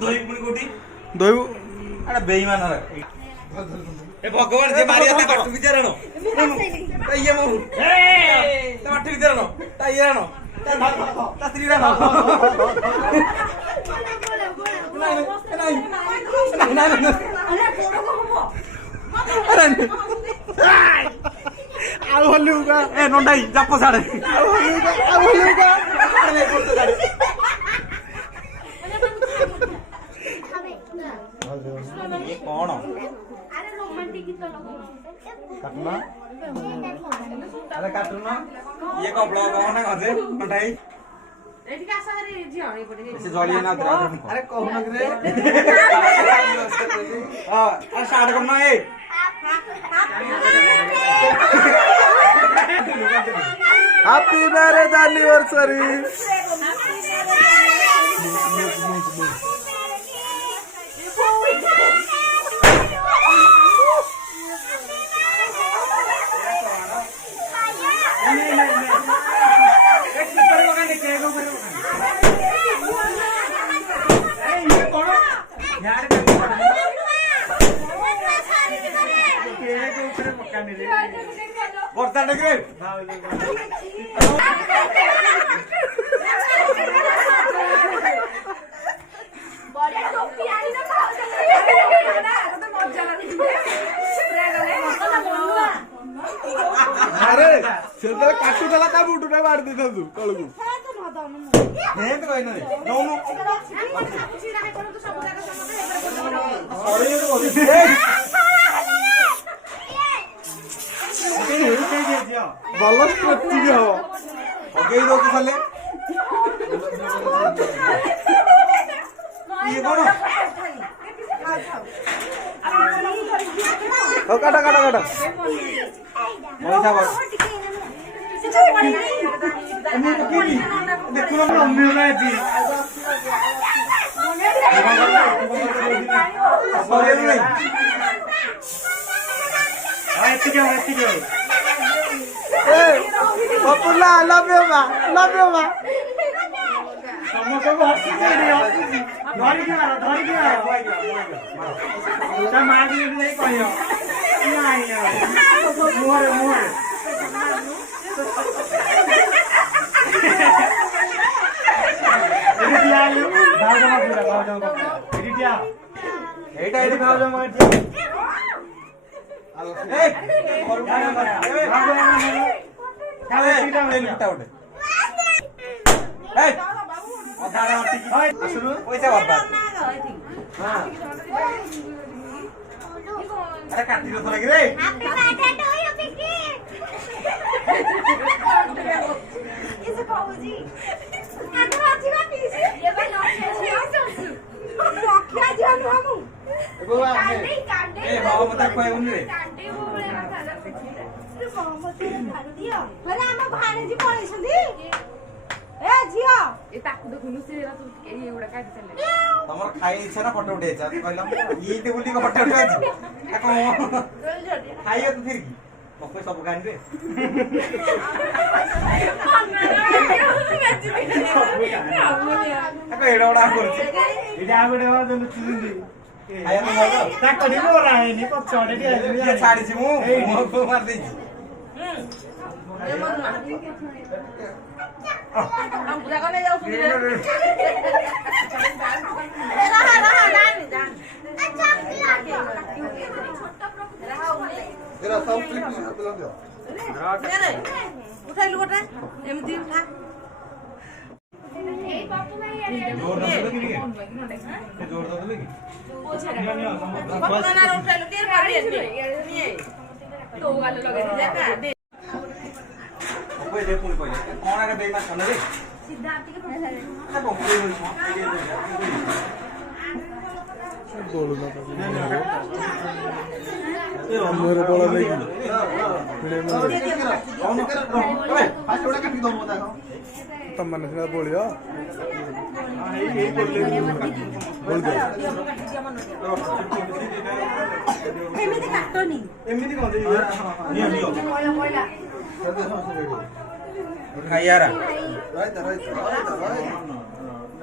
ଦହି ପୁଣି କୋଉଠି ଦହି ଆରେ ବେଇମାନ ଏ ଭଗବାନ ଯେ ମାରିଆ ତା ବାଟ ଭିତରେ ଆଣ ତା ଇଏ ମହୁ ତା ବାଟ ଭିତରେ ଆଣ ତା ଇଏ ଆଣ ତା ସ୍ତ୍ରୀ ଆଣ ଆଉ ହଲିଉକା ଏ ନଣ୍ଡାଇ ଜାପ ଛାଡେ ଆଉ ହଲିଉକା କଣ କାଟୁନା ଆରେ କାଟୁନ ଇଏ କଣ ବ୍ଲଗ ହବ ନା ଘରେ ନଣ୍ଡାଇ ସେ ଜଳିଏ ନା ଆରେ କହୁନ ରେ ଷ୍ଟାର୍ଟ କରୁନ ଏ Happy marriage anniversary. ବର୍ତ୍ତା ଡେକେ ଆରେ ସେତେବେଳେ କାଟୁଥିଲା ତା ବୁଟୁଟା ମାରି ଦେଇଥାନ୍ତୁ ତଳକୁ ହେନ୍ତି କହିନ ନଉନୁ ଭଲ ସ୍ଟ୍ରେଚିଂ ହବ ପକେଇ ଦଉଛୁ ଖାଲି ଇଏ କଣ ହଉ କାଟ କାଟ କାଟ ପଇସା ବସ ଦେଖୁନ ଅମ୍ବିଳା ଅଛି ଏତିକି ପପୁଲା ଲଭ୍ ୟୁ ମା ସମସ୍ତଙ୍କୁ ହସିଛି ଧରିକି ମାର ତା ମାଆକୁ ଯଦି ଯାଇ କହିବ ମୁହଁରେ এইটা এটি খাওয়া যাবে পয়সা বরবাদ আরে কাটি তো লাগি রে ତମର ଖାଇ ଇଚ୍ଛା ନା ଫଟୋ ଉଠେଇ ଇଚ୍ଛା କହିଲ ଇଟ ବୋଲି ଫଟୋ ଉଠେଇଛି ଖାଇବ ତୁ ଫିରିକି ପକେ ସବୁ ଖାଣିବେ ଏଇଟା ଗୁଡା କରୁଛି ଛାଡିଛି ମୁଁ ମାରି ଦେଇଛି ଉଠାଇଲୁ ଗୋଟେ ଏମିତି ଉଠା ଆମର ବଳ ନେଇକି ତମମାନେ ସିନା ବୋଳିବ ଏମିତି କାଟନି ଏମିତି କଣ ଖାଇଆରା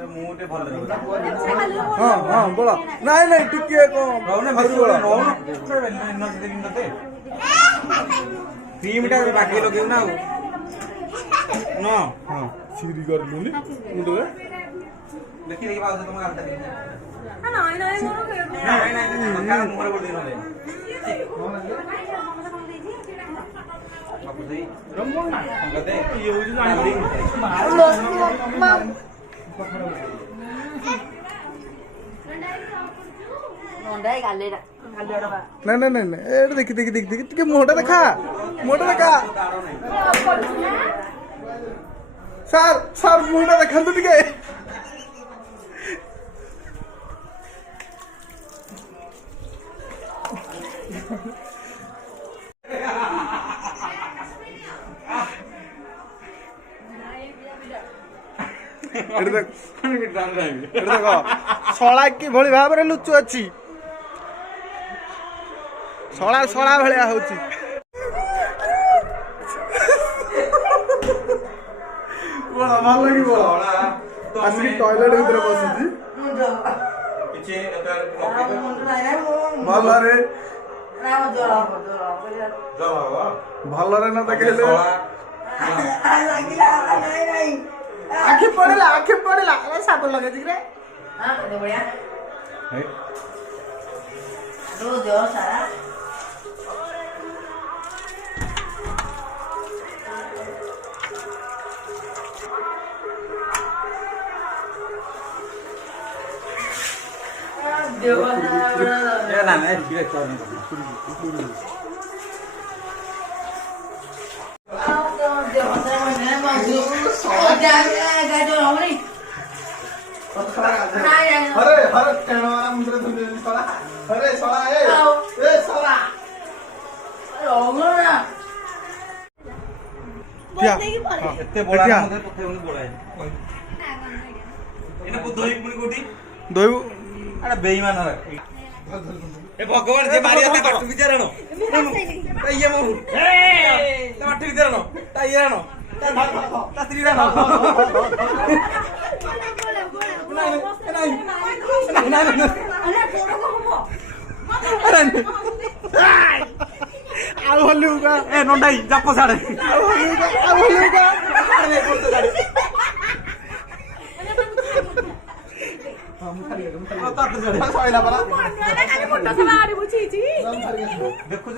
ମୁଁ ଟିକେ ଭଲ ହଁ ହଁ ବୋଳ ନାଇଁ ନାଇଁ ଟିକେ କଣ ରହୁନେ ବେଶୀ ବୋଳ ଏନର୍ଜି ଦେବି ତତେ କ୍ରିମଟା ବାକି ଲଗେଇବୁ ନା ଆଉ ନ ହଁ ସିରି କରିଲୁନି ମୁଣ୍ଡରେ ଦେଖି ଦେଖି ପାଉଛ ତମ ଗାଲଟା ଦେଖି ନାଇଁ ନାଇଁ ମୋର ନାଇଁ ନାଇଁ କାହାର ମୁହଁରେ ବୋଳି ନହେଲେ ବାବୁ ଦେଇ ଦେ ଇଏ ହଉଛି ଜାଣିଲି ନଣ୍ଡାଇ ଗାଲେଟା ନାଇଁ ନାଇଁ ନାଇଁ ନାଇଁ ଏଇଟା ଦେଖି ଦେଖି ଦେଖି ଦେଖି ଟିକେ ମୁହଁଟା ଦେଖା ମୁହଁଟା ଦେଖା ସାର୍ ସାର୍ ମୁହଁଟା ଦେଖାନ୍ତୁ ଟିକେ ଏଠି ଦେଖ ଶଳା କିଭଳି ଭାବରେ ଲୁଚୁ ଅଛି ଶଳା ଶଳା ଭଳିଆ ହଉଛି ଭଲ ଲାଗିବ ଆସିକି ଟଏଲେଟ ଭିତରେ ବସୁଛି ଭଲରେ ଭଲରେ ନ ଦେଖେଇଲେ ଆଖି ପଡିଲା ସାପ ଲଗେଇଛି ରେ ନା ନା हरे हरे टेणवाला मुंडरे धुले सळा हरे सळा ए सळा ଏତେ ବଡ ମତେ ପଠେଇବୁନି ବଡ ଏନେ ବୁଦ୍ଧ ହେଇକି ପୁଣି କୋଉଠି ଦଇବୁ ଆରେ ବେଇମାନ ଏ ଭଗବାନ ଯେ ମାରିଆ ତା କାଟୁ ବିଚାର ନ ଇଏ ମହୁ ତା ମାଟି ଭିତରେ ନ ତା ଇଏ ନ ତା ସ୍ତ୍ରୀ ନ ଆଉ ହଲିଉକା ଏ ନଣ୍ଡାଇ ଜାପ ସାଡେ ଆଉ ହଲିଉକା ସଇଲା ପରା ମୋଟ ସଲା ଆଡେ ବୁଝିଛି ଦେଖୁଛ